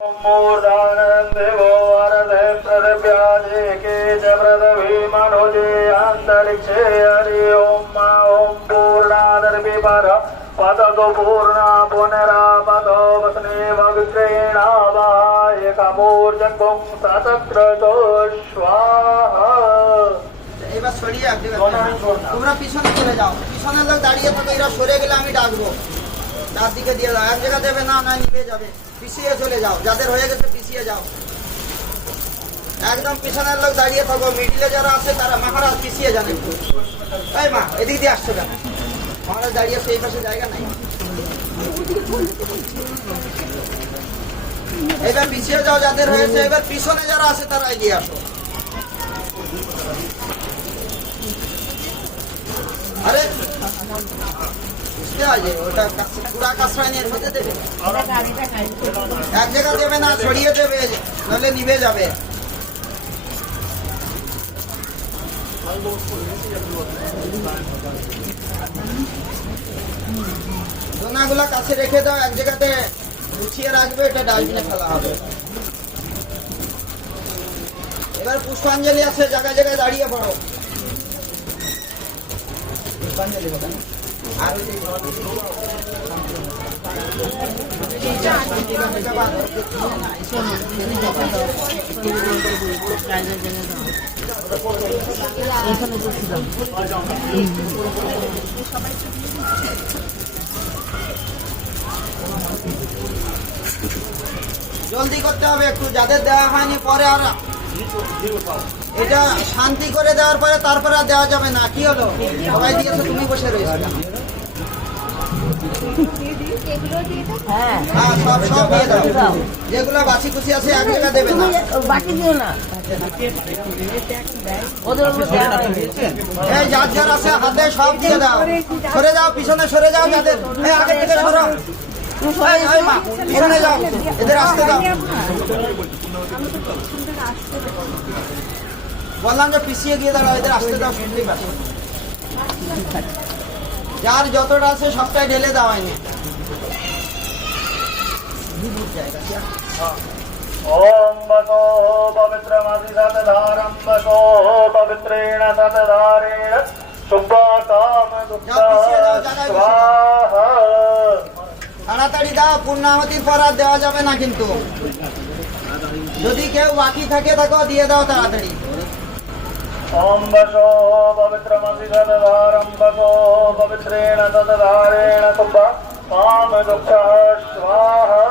मूर्धानन्दं देवो वरदे प्रदव्याजे के च प्रदभीमनोजे अन्तरिक्षे हरि ओम् ॐ पूर्णादर्पिपर पततो पूर्णा पुनरापतो वसनेव विक्रेणावायकमूर्जङ्गुं सतक्रतो स्वाहा। এবার সরিয়ে রাখবে, তোমরা পিছনে চলে যাও, পিছনের লোক দাঁড়িয়ে থাকো, এরা সরে গেলে আমি ডাকবো, তার দিকে দিয়ে দাও, এক জায়গা দেবে না, না নিভে যাবে, পিছিয়ে চলে যাও, যাদের হয়ে গেছে পিছিয়ে যাও, একদম পিছনের লোক দাঁড়িয়ে থাকো, মিডিলে যারা আছে তারা মহারাজ পিছিয়ে যান একটু, এই মা এদিক দিয়ে আসছো কেন, মহারাজ দাঁড়িয়ে সেই পাশে জায়গা নাই, এবার পিছিয়ে যাও যাদের হয়েছে, এবার পিছনে যারা আছে তারা এগিয়ে আসো। আরে ওটা পুরা কাঁচড়ায় নিয়ে ঢুকে দেবে, এক জায়গা দেবে না, ছড়িয়ে দেবে, নাহলে নিভে যাবে। দোনাগুলা কাছে রেখে দাও, এক জায়গাতে গুছিয়ে রাখবে, এটা ডাস্টবিনে ফেলা হবে। এবার পুষ্পাঞ্জলি আছে, জায়গায় জায়গায় দাঁড়িয়ে পড়ো। পুষ্পাঞ্জলি হবে না আর জলদি করতে হবে একটু, যাদের দেওয়া হয়নি পরে আর এটা শান্তি করে দেওয়ার পরে তারপরে আর দেওয়া যাবে না। কি হলো সবাই দিয়েছো, তুমি বসে রয়েছো? হ্যাঁ সব দিয়ে দাও, যেগুলো বাছি কুচি আছে এক জায়গা দেবে না, বাকি দিও না। এই যার যার আছে হাতে সব দিয়ে দাও, সরে যাও, পিছনে সরে যাও, যাদের আগে থেকে সরো, পিছনে যাও, এদের আসতে দাও। বললাম যে পিছিয়ে গিয়ে দাঁড়াও, এদের আসতে দাও, শুনতেই পাচ্ছি। যার যতটা আছে সবটাই ঢেলে দাও আইনে। ओम बसो पवित्रमसि सतधारं बसो पवित्रेण सतधारेण शुभाकाम स्वाहा। তাড়াতাড়ি দাও, পূর্ণাহুতির পর আর দেওয়া যাবে না কিন্তু, যদি কেউ বাকি থাকে থাকো দিয়ে দাও তাড়াতাড়ি। ओम बसो पवित्रमसि सतधारं बसो पवित्रेण सतधारेण शुभाकाम स्वाहा।